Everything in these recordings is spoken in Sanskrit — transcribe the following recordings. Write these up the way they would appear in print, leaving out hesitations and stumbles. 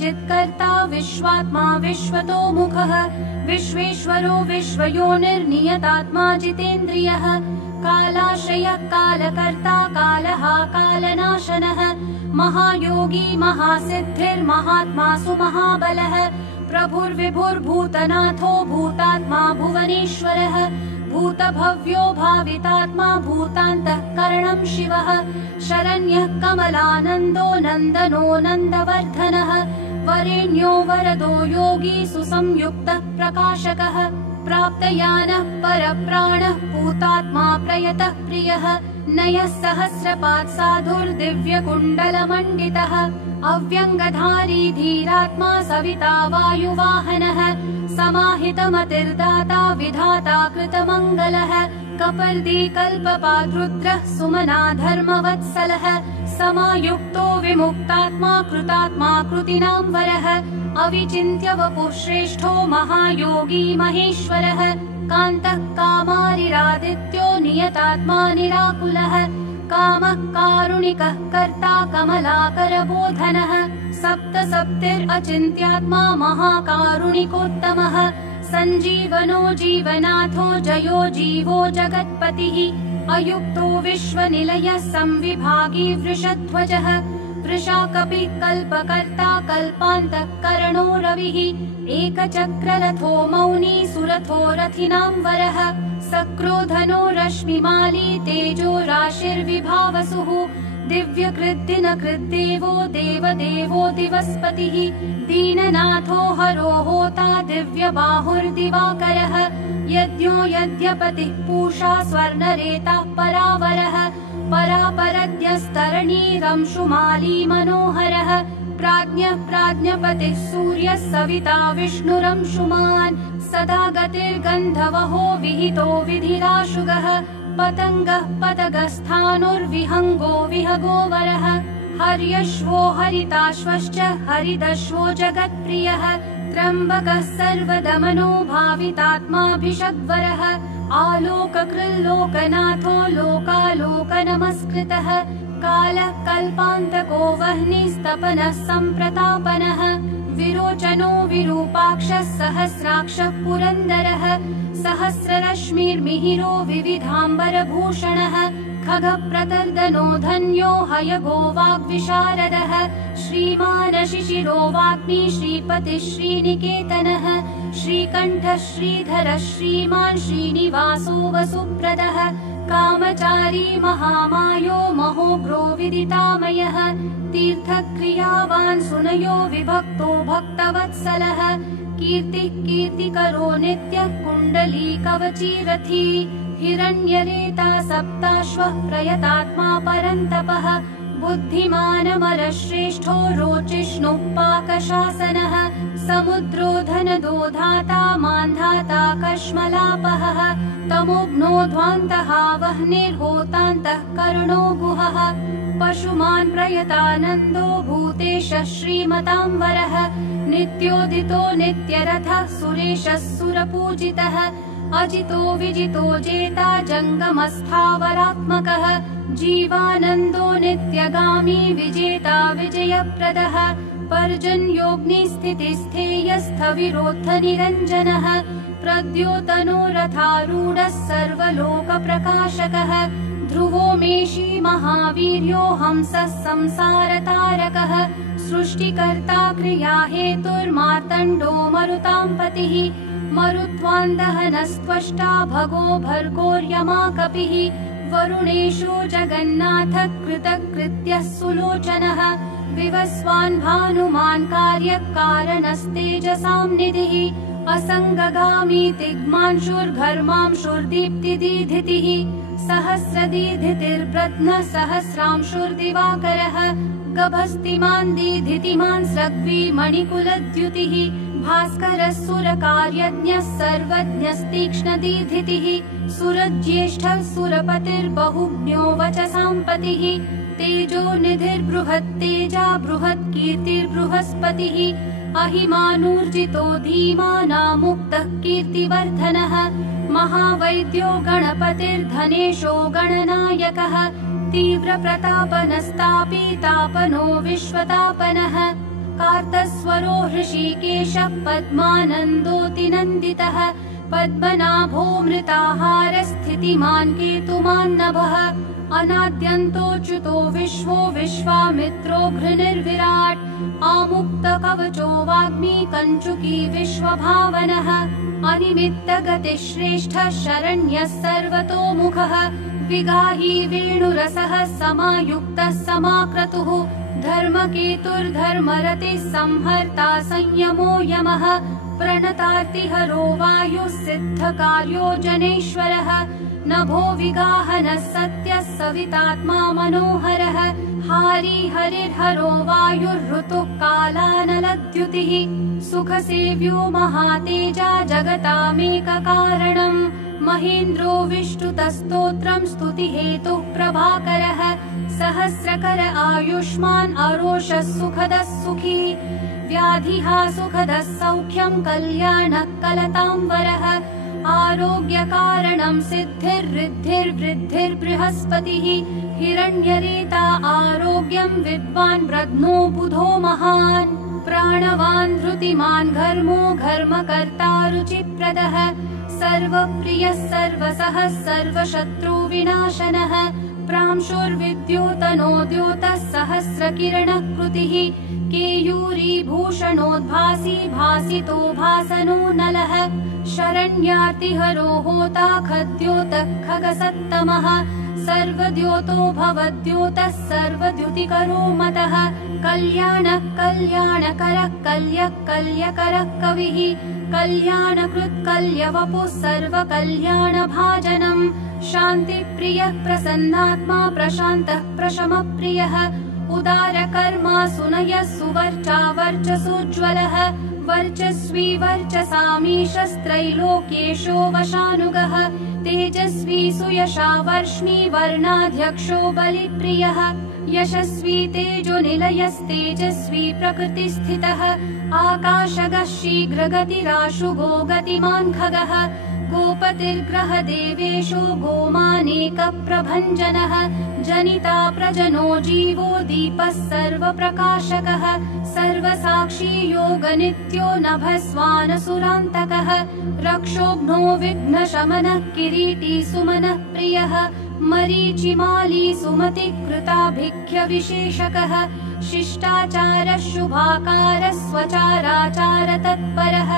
विश्वजित्कर्ता विश्वात्मा विश्वतोमुखः विश्वेश्वरो विश्वयोनिर्नियतात्मा जितेन्द्रियः कालाश्रयः कालकर्ता कालः कालनाशनः महायोगी महासिद्धिर्महात्मा सुमहाबलः प्रभुर्विभुर्भूतनाथो भूतात्मा भुवनेश्वरः भूतभव्यो भावितात्मा भूतान्तःकरणं शिवः शरण्यः कमलानन्दो नन्दनो नन्दवर्धनः वरेण्यो वरदो योगी सुसंयुक्तः प्रकाशकः प्राप्तयानः परप्राणः पूतात्मा प्रयतः प्रियः नयः सहस्रपात् साधुर्दिव्यकुण्डलमण्डितः अव्यङ्गधारी धीरात्मा सविता वायुवाहनः समाहितमतिर्दाता विधाता कृतमङ्गलः कपर्दी कल्पपाद्रुद्रः सुमना धर्मवत्सलः समायुक्तो विमुक्तात्मा कृतात्मा कृतिनां वरः अविचिन्त्य वपुः श्रेष्ठो महायोगी महेश्वरः कान्तः कामारिरादित्यो नियतात्मा निराकुलः कामः कारुणिकः कर्ता कमलाकरबोधनः सप्तसप्तिरचिन्त्यात्मा महाकारुणिकोत्तमः सञ्जीवनो जीवनाथो जयो जीवो जगत्पतिः अयुक्तो विश्वनिलयः संविभागी वृषध्वजः वृषाकपि कल्पकर्ता कल्पान्तःकरणो रविः एकचक्ररथो मौनी सुरथो रथिनां वरः सक्रोधनो रश्मिमाली तेजो राशिर्विभावसुः दिव्यकृद्दिनकृद्देवो देवदेवो दिवस्पतिः दीननाथो हरो होता दिव्यबाहुर्दिवाकरः यज्ञो यज्ञपतिः पूषा स्वर्णरेताः परावरः परापरद्यस्तरणीरंशुमाली मनोहरः प्राज्ञः प्राज्ञपतिः सूर्यः सविता विष्णुरंशुमान् सदा गतिर्गन्धवहो विहितो विधिराशुगः पतङ्गः पतगस्थानुर्विहङ्गो विहगो वरः हर्यश्वो हरिताश्वश्च हरिदश्वो जगत्प्रियः त्र्यम्बकः सर्वदमनो भावितात्माभिषग्वरः आलोककृल्लोकनाथो लोकालोकनमस्कृतः कालः कल्पान्तको वह्निस्तपनः सम्प्रतापनः विरोचनो विरूपाक्षः सहस्राक्षः पुरन्दरः सहस्ररश्मिर्मिहिरो विविधाम्बरभूषणः खगप्रतर्दनो धन्यो हयगो वाग्विशारदः श्रीमान् शिशिरो वाग्मी श्रीपतिः श्रीनिकेतनः श्रीकण्ठः श्रीधरः श्रीमान् श्रीनिवासो वसुप्रदः कामचारी महामायो महोग्रो विदितामयः तीर्थक्रियावान् सुनयो विभक्तो भक्तवत्सलः कीर्तिः कीर्तिकरो नित्यः कुण्डली कवची रथी हिरण्यरेता सप्ताश्वः प्रयतात्मा परन्तपः बुद्धिमानमरः श्रेष्ठो रोचिष्णुः पाकशासनः समुद्रो धनदो धाता मान्धाता कश्मलापहः तमोघ्नोध्वान्तः वह्निर्होतान्तः करुणो गुहः पशुमान् प्रयतानन्दो भूतेशः श्रीमतां वरः नित्योदितो नित्यरथः सुरेशः सुरपूजितः अजितो विजितो जेता जङ्गमस्थावरात्मकः जीवानन्दो नित्यगामी विजेता विजयप्रदः पर्जन्योऽग्निस्थितिस्थेयस्थविरोधनिरञ्जनः प्रद्योतनो रथारूढः सर्वलोकप्रकाशकः ध्रुवो मेषी महावीर्यो हंसः संसारतारकः सृष्टिकर्ता क्रिया हेतुर्मार्तण्डो मरुतां पतिः मरुत्वान्दहनस्त्वष्टा भगो भर्गोर्यमा कपिः वरुणेषु जगन्नाथः कृतकृत्यः सुलोचनः विवस्वान् भानुमान् कार्यकारणस्तेजसां निधिः असङ्गगामी तिग्मांशुर्घर्मांशुर्दीप्तिदीधितिः सहस्रदीधितिर्ब्रध्नः सहस्रांशुर्दिवाकरः गभस्तिमान् दीधितिमान् स्रग्वी मणिकुलद्युतिः भास्करः सुरकार्यज्ञः सर्वज्ञस्तीक्ष्णदीधितिः सुरज्येष्ठः सुरपतिर्बहुज्ञो वचसां पतिः तेजो निधिर्बृहत्तेजा बृहत्कीर्तिर्बृहस्पतिः अहिमानूर्जितो धीमानामुक्तः कीर्तिवर्धनः महावैद्यो गणपतिर्धनेशो गणनायकः तीव्रप्रतापनस्तापी तापनो विश्वतापनः कार्तस्वरो हृषीकेशः पद्मानन्दोऽतिनन्दितः पद्मनाभो मृताहारस्थितिमान् केतुमान्नभः अनाद्यन्तोच्युतो विश्वो विश्वामित्रो घृनिर्विराट् आमुक्तकवचो वाग्मी कञ्चुकी विश्वभावनः अनिमित्तगतिश्रेष्ठः शरण्यः सर्वतोमुखः विगाही वेणुरसः समायुक्तः समाक्रतुः धर्मकेतुर्धर्मरतिः संहर्ता संयमो यमः प्रणतार्तिहरो वायुः सिद्धकार्यो जनेश्वरः नभो विगाहनः सत्यः सवितात्मा मनोहरः हारी हरिर्हरो वायुर्ऋतुः कालानलद्युतिः सुखसेव्यो महातेजा जगतामेककारणम् महेन्द्रो विष्णुतस्तोत्रम् स्तुतिहेतुः प्रभाकरः सहस्रकर आयुष्मान् अरोषः सुखदः सुखी व्याधिहा सुखदः सौख्यम् कल्याणः कलताम्बरः आरोग्यकारणम् सिद्धिर्ऋद्धिर्वृद्धिर्बृहस्पतिः हिरण्यरेता आरोग्यम् विद्वान् ब्रध्नो बुधो महान् प्राणवान् धृतिमान् घर्मो घर्मकर्ता रुचिप्रदः सर्वप्रियः सर्वसः सर्वशत्रुविनाशनः प्रांशुर्विद्योतनो द्योतः सहस्रकिरणः कृतिः केयूरीभूषणोद्भासी भासितो भासनो नलः शरण्यार्तिहरो होता खद्योतः खगसत्तमः सर्वद्योतो भवद्योतः सर्वद्युतिकरो मतः कल्याणः कल्याणकरः कल्यः कल्यकरः कविः कल्याणकृत् कल्यवपुः सर्वकल्याणभाजनम् शान्तिप्रियः प्रसन्नात्मा प्रशान्तः प्रशमप्रियः उदारकर्मा सुनयः सुवर्चा वर्चसोज्ज्वलः वर्चस्वी वर्चसामीशस्त्रैलोक्येशो वशानुगः तेजस्वी सुयशा वर्ष्मी वर्णाध्यक्षो बलिप्रियः यशस्वी तेजोनिलयस्तेजस्वी प्रकृतिस्थितः आकाशगः शीघ्रगतिराशुगो गतिमान् खगः गोपतिर्ग्रह देवेशो गोमानेकप्रभञ्जनः जनिता प्रजनो जीवो दीपः सर्वप्रकाशकः सर्वसाक्षी योगनित्यो नभस्वानसुरान्तकः रक्षोघ्नो विघ्नशमनः किरीटी सुमनः प्रियः मरीचिमाली सुमतिकृताभिख्य विशेषकः शिष्टाचारः शुभाकारः स्वचाराचार तत्परः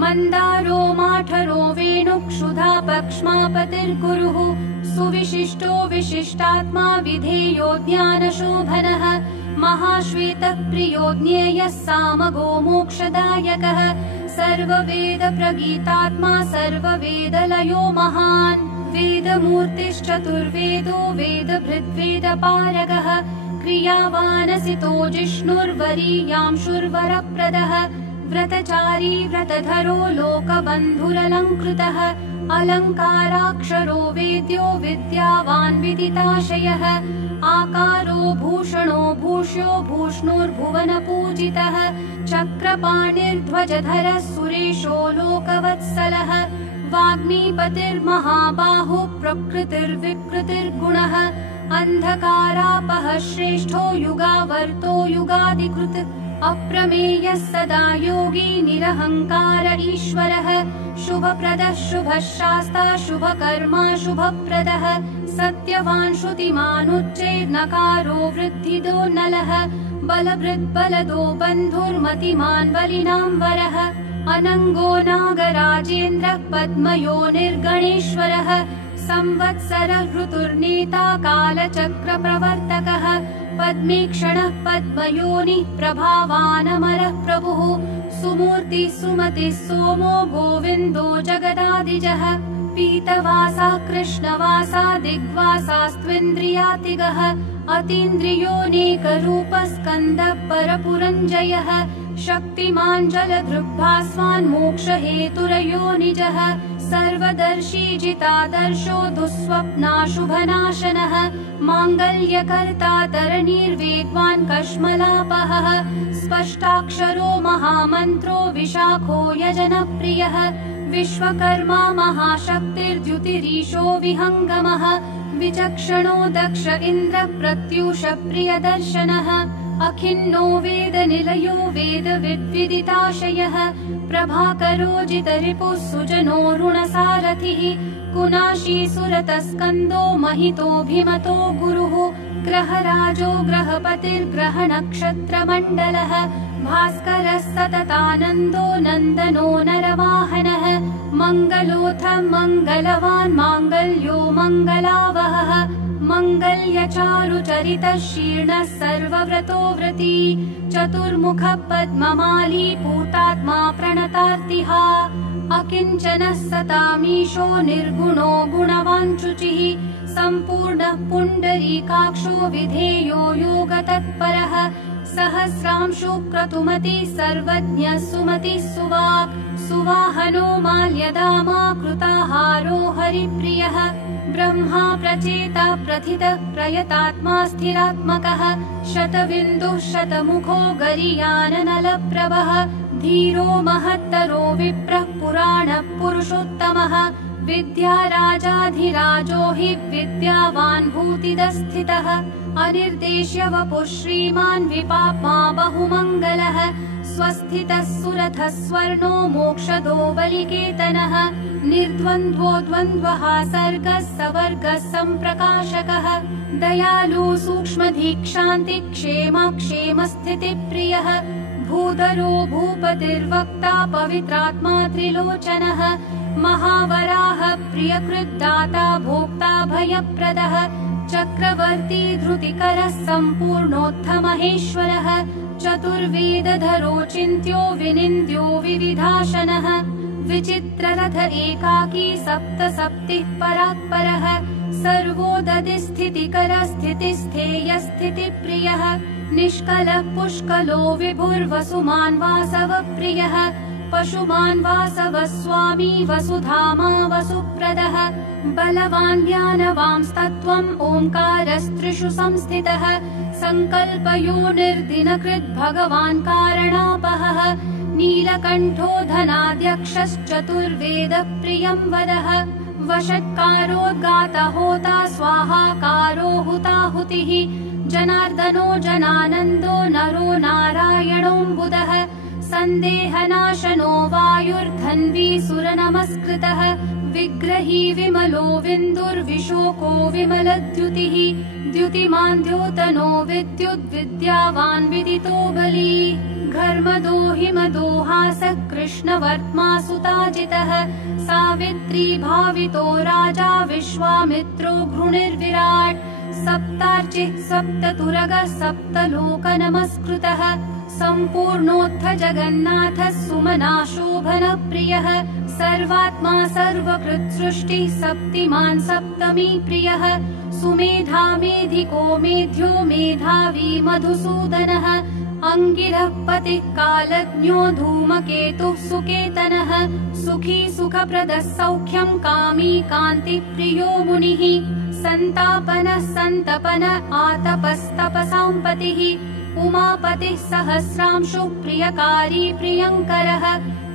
मन्दारो माठरो वेणुक्षुधा पक्ष्मापतिर्गुरुः सुविशिष्टो विशिष्टात्मा विधेयो ज्ञानशोभनः महाश्वेतः प्रियो ज्ञेयः सामगो मोक्षदायकः सर्ववेदप्रगीतात्मा सर्ववेदलयो महान् वेदमूर्तिश्चतुर्वेदो वेदभृद्वेदपारगः क्रियावानसितो जिष्णुर्वरीयांशुर्वरप्रदः व्रतचारी व्रतधरो लोकबन्धुरलङ्कृतः अलङ्काराक्षरो वेद्यो विद्यावान् विदिताशयः आकारो भूषणो भूष्यो भूष्णुर्भुवनपूजितः चक्रपाणिर्ध्वजधरः सुरेशो लोकवत्सलः वाग्मीपतिर्महाबाहुः प्रकृतिर्विकृतिर्गुणः अन्धकारापः श्रेष्ठो युगावर्तो युगादिकृत् अप्रमेयः सदा योगी निरहङ्कार ईश्वरः शुभप्रदः शुभः शास्ता शुभकर्मा शुभप्रदः सत्यवान् श्रुतिमानुच्चैर्नकारो वृद्धिदो नलः बलभृद्बलदो बन्धुर्मतिमान् बलिनाम्बरः अनङ्गो नागराजेन्द्रः पद्मयोनिर्गणेश्वरः संवत्सरः ऋतुर्नेता कालचक्रप्रवर्तकः पद्मेक्षणः पद्मयोनिः प्रभावानमरः प्रभुः सुमूर्तिः सुमतिः सोमो गोविन्दो जगदादिजः पीतवासा कृष्णवासा दिग्वासास्त्विन्द्रियातिगः अतीन्द्रियोऽनेकरूपः स्कन्दः परपुरञ्जयः शक्तिमान् जलधृग्भास्वान् मोक्षहेतुरयोनिजः सर्वदर्शी जितादर्शो दुःस्वप्नाशुभनाशनः माङ्गल्यकर्ता तरणीर्वेग्वान् कश्मलापहः स्पष्टाक्षरो महामन्त्रो विशाखो यजनप्रियः विश्वकर्मा महाशक्तिर्द्युतिरीशो विहङ्गमः विचक्षणो दक्ष इन्द्र प्रत्यूष प्रियदर्शनः अखिन्नो वेदनिलयो वेदविद्विदिताशयः प्रभाकरोजितरिपुः सुजनोरुणसारथिः कुनाशी सुरतस्कन्दो महितोऽभिमतो गुरुः ग्रहराजो ग्रहपतिर्ग्रहनक्षत्रमण्डलः भास्करः सततानन्दो नन्दनो नरवाहनः मङ्गलोऽथ मङ्गलवान् माङ्गल्यो मङ्गलावहः मङ्गल्यचारुचरितः शीर्णः सर्वव्रतो व्रती चतुर्मुखः पद्ममाली पूतात्मा प्रणतार्तिहा अकिञ्चनः सतामीशो निर्गुणो गुणवान् शुचिः सम्पूर्णः पुण्डरीकाक्षो विधेयो योगतत्परः सहस्रांशु क्रतुमतिः सर्वज्ञः सुमतिः सुवाक् सुवाहनो माल्यदामा कृताहारो हरिप्रियः ब्रह्मा प्रचेता प्रथितः प्रयतात्मा स्थिरात्मकः शतबिन्दुः शतमुखो गरीयाननलप्रभः धीरो महत्तरो विप्रः पुराणः पुरुषोत्तमः विद्याराजाधिराजो हि विद्यावान् भूतिदस्थितः अनिर्देश्य वपुः श्रीमान् विपाप्मा बहुमङ्गलः स्वस्थितः सुरथः स्वर्णो मोक्षदो बलिकेतनः निर्द्वन्द्वो द्वन्द्वः सर्गः सवर्गः सम्प्रकाशकः दयालु सूक्ष्मधीक्षान्ति क्षेमस्थितिप्रियः भूधरो भूपतिर्वक्ता पवित्रात्मा त्रिलोचनः महावराह प्रियकृद्दाता भोक्ता भयप्रदः चक्रवर्ती धृतिकरः सम्पूर्णोत्थमहेश्वरः चतुर्वेदधरो चिन्त्यो विनिन्द्यो विविधाशनः विचित्ररथ एकाकी सप्तसप्तिः परात्परः सर्वोदधिस्थितिकरः स्थितिस्थेयस्थितिप्रियः निष्कलः पुष्कलो विभुर्वसुमान् वासवप्रियः पशुमान् वासवः स्वामी वसुधामा वसुप्रदः बलवान् ज्ञानवांस्तत्त्वम् ओङ्कारस्त्रिषु संस्थितः सङ्कल्पयो निर्दिनकृद् भगवान् कारणापहः नीलकण्ठो धनाध्यक्षश्चतुर्वेदप्रियं वदः वषट्कारोद्गातहोता स्वाहाकारो हुताहुतिः जनार्दनो जनानन्दो नरो नारायणोऽम्बुदः सन्देहनाशनो वायुर्धन्वी सुरनमस्कृतः विग्रही विमलो विन्दुर्विशोको विमलद्युतिः द्युतिमान् द्योतनो विद्युद्विद्यावान् विदितो बली घर्मदो हिमदो हासः कृष्णवर्त्मा सुताजितः सावित्री भावितो राजा विश्वामित्रो घृणिर्विराट् सप्तार्चिः सप्ततुरगः सप्तलोकनमस्कृतः सम्पूर्णोत्थ जगन्नाथः सुमना शोभनप्रियः सर्वात्मा सर्वकृत्सृष्टिः सप्तिमान् सप्तमी प्रियः सुमेधा मेधिको मेध्यो मेधावी मधुसूदनः अङ्गिरः पतिः कालज्ञो धूमकेतुः सुकेतनः सुखी सुखप्रदः सौख्यं कामी कान्तिप्रियो मुनिः सन्तापनः सन्तपनः आतपस्तपसाम्पतिः उमापतिः सहस्रांशु प्रियकारी प्रियङ्करः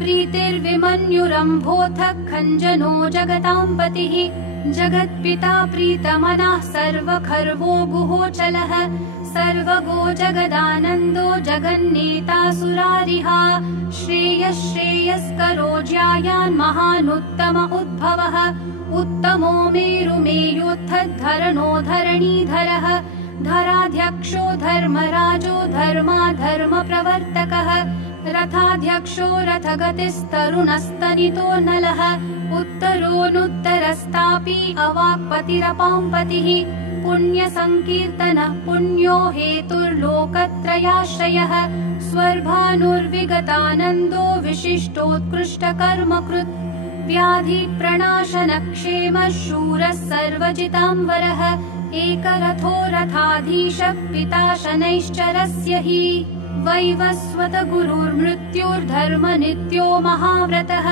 प्रीतिर्विमन्युरम्भोऽथ खञ्जनो जगताम्पतिः जगत्पिता प्रीतमनः सर्वखर्वो गुहोचलः सर्वगो जगदानन्दो जगन्नेता सुरारिहा श्रेयस्करो ज्यायान् महानुत्तम उद्भवः उत्तमो मेरुमेयोत्थद्धरणो धरणीधरः धराध्यक्षो धर्मराजो धर्मप्रवर्तकः रथाध्यक्षो रथगतिस्तरुणस्तनितो नलः उत्तरोऽनुत्तरस्तापि अवाक्पतिरपाम्पतिः पुण्यसङ्कीर्तनः पुण्यो हेतुर्लोकत्रयाश्रयः स्वर्भानुर्विगतानन्दो विशिष्टोत्कृष्टकर्मकृत् व्याधिप्रणाशनक्षेमः शूरः सर्वजिताम्बरः एकरथो रथाधीशः पिता शनैश्चरस्य हि वैवस्वत गुरुर्मृत्युर्धर्मनित्यो महाव्रतः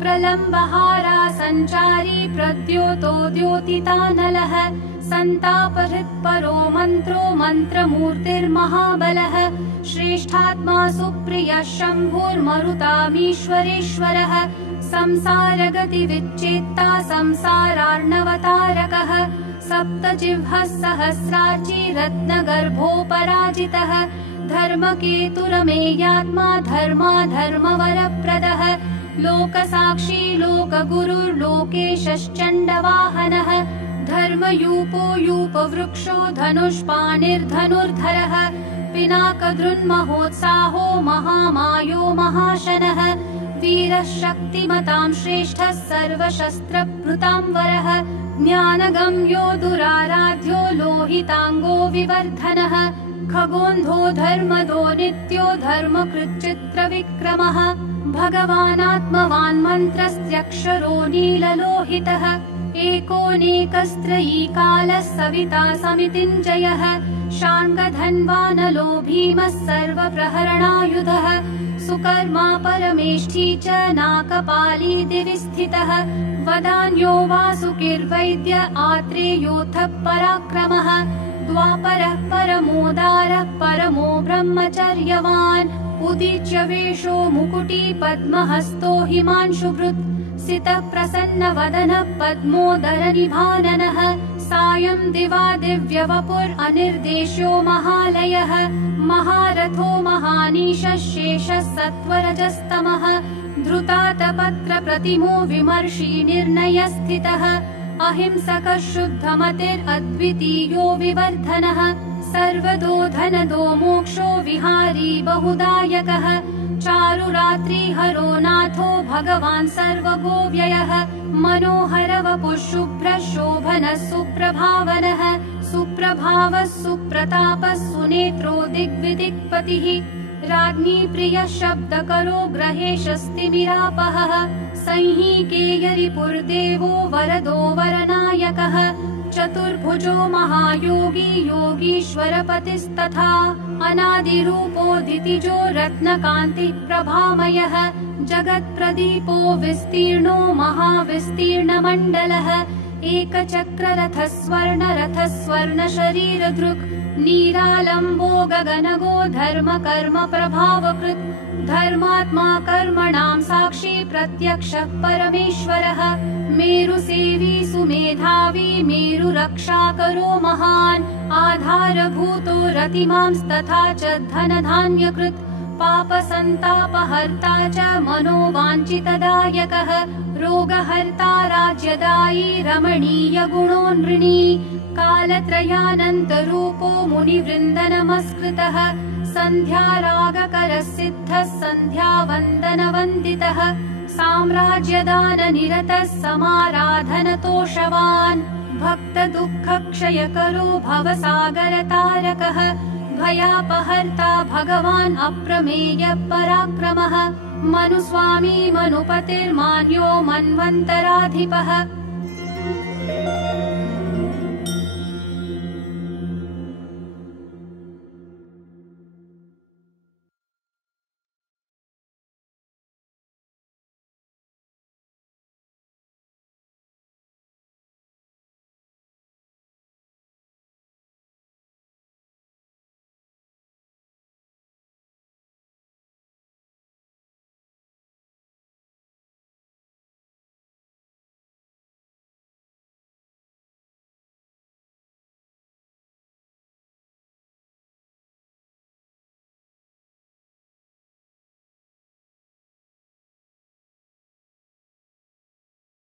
प्रलम्बहारा सञ्चारी प्रद्योतो द्योतितानलः सन्तापहृत्परो मन्त्रो मन्त्रमूर्तिर्महाबलः श्रेष्ठात्मा सुप्रियः शम्भुर्मरुतामीश्वरेश्वरः संसारगतिविच्चेत्ता संसारार्णवतारकः सप्तजिह्वः सहस्रार्ची रत्नगर्भोपराजितः धर्मकेतुरमेयात्मा धर्माधर्मवरप्रदः लोकसाक्षी लोकगुरुर्लोकेशश्चण्डवाहनः धर्मयूपो यूपवृक्षो धनुष्पाणिर्धनुर्धरः पिनाकदृन्महोत्साहो महामायो महाशनः वीरः शक्तिमतां श्रेष्ठः सर्वशस्त्रभृतां वरः ज्ञानगम्यो दुराराध्यो लोहिताङ्गो विवर्धनः खगोन्धो धर्मदो नित्यो धर्मकृच्चित्रविक्रमः भगवानात्मवान् मन्त्रस्त्यक्षरो नीललोहितः एकोनेकस्त्रयीकालः सविता समितिञ्जयः शार्ङ्गधन्वानलो भीमः सर्वप्रहरणायुधः सुकर्मा परमेष्ठी च नाकपाली दिवि स्थितः वदान्यो वासुकिर्वैद्य आत्रेयोऽथ पराक्रमः द्वापरः परमोदारः परमो ब्रह्मचर्यवान् उदीच्य वेषो मुकुटी पद्महस्तो हिमांशुभृत् सितः प्रसन्नवदनः पद्मोदरनिभाननः सायं दिवा दिव्यवपुरनिर्देश्यो महालयः महारथो महानीशः शेषः सत्वरजस्तमः धृतातपत्रप्रतिमो विमर्शी निर्णयस्थितः अहिंसकः शुद्धमतिरद्वितीयो विवर्धनः सर्वदो धनदो मोक्षो विहारी बहुदायकः चारुरात्रिहरो नाथो भगवान् सर्वगोव्ययः मनोहर वपुः शुभ्रः शोभनः सुप्रभावनः सुप्रभावः सुप्रतापः सुनेत्रो दिग्विदिक्पतिः राज्ञी प्रियः शब्दकरो ग्रहेशस्तिमिरापहः संहीकेयरिपुर्देवो वरदो वरनायकः चतुर्भुजो महायोगी योगीश्वरपतिस्तथा अनादिरूपोदितिजो रत्नकान्तिः प्रभामयः जगत्प्रदीपो विस्तीर्णो महाविस्तीर्णमण्डलः एकचक्ररथः स्वर्णशरीरधृक् नीरालम्बो गगनगो धर्मकर्म प्रभावकृत् धर्मात्मा कर्मणां साक्षी प्रत्यक्षः परमेश्वरः मेरुसेवी सुमेधावी मेरुरक्षाकरो महान् आधारभूतो रतिमांस्तथा च धनधान्यकृत् पापसन्तापहर्ता च मनोवाञ्छितदायकः रोगहर्ता राज्यदायी रमणीय गुणो नृणी कालत्रयानन्तरूपो मुनिवृन्दनमस्कृतः सन्ध्यारागकरः सिद्धः सन्ध्यावन्दनवन्दितः साम्राज्यदाननिरतः समाराधनतोषवान् भक्तदुःखक्षयकरो भवसागरतारकः भयापहर्ता भगवान् अप्रमेय पराक्रमः मनुस्वामी मनुपतिर्मान्यो मन्वन्तराधिपः